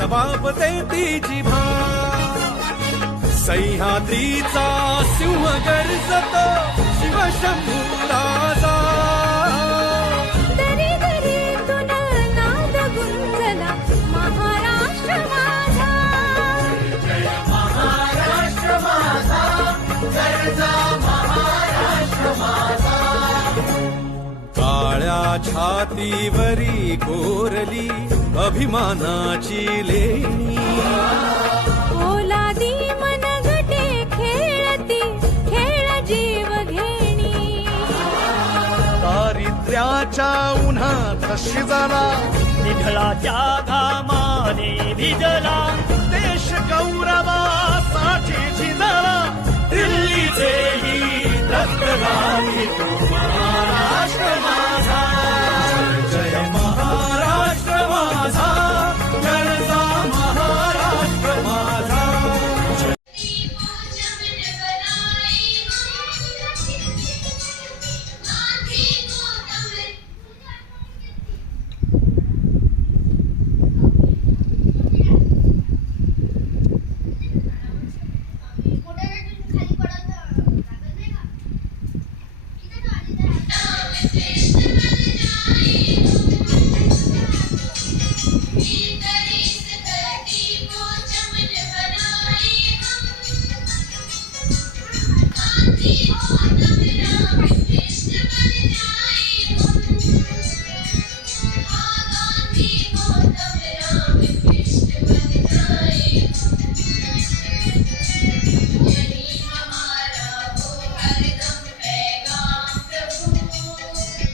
सबाबते ती जिभा सह्याद्रीचा सिंह गर्जतो शिवशंभू राजा दरी दरीतून नाद गुंजला महाराष्ट्र माझा जय महाराष्ट्र माझा गर्जा महाराष्ट्र माझा काळ्या छातीवरी कोरली अभिमानाची लेणी ओलादी मनगटे खेळती खेळ जीव घेणी दारिद्र्याच्या उन्हात शिजला निढळाच्या घामाने भिजला देश गौरवासाठी झिजला दिल्लीचे ही रक्त लागली महाराष्ट्र माझा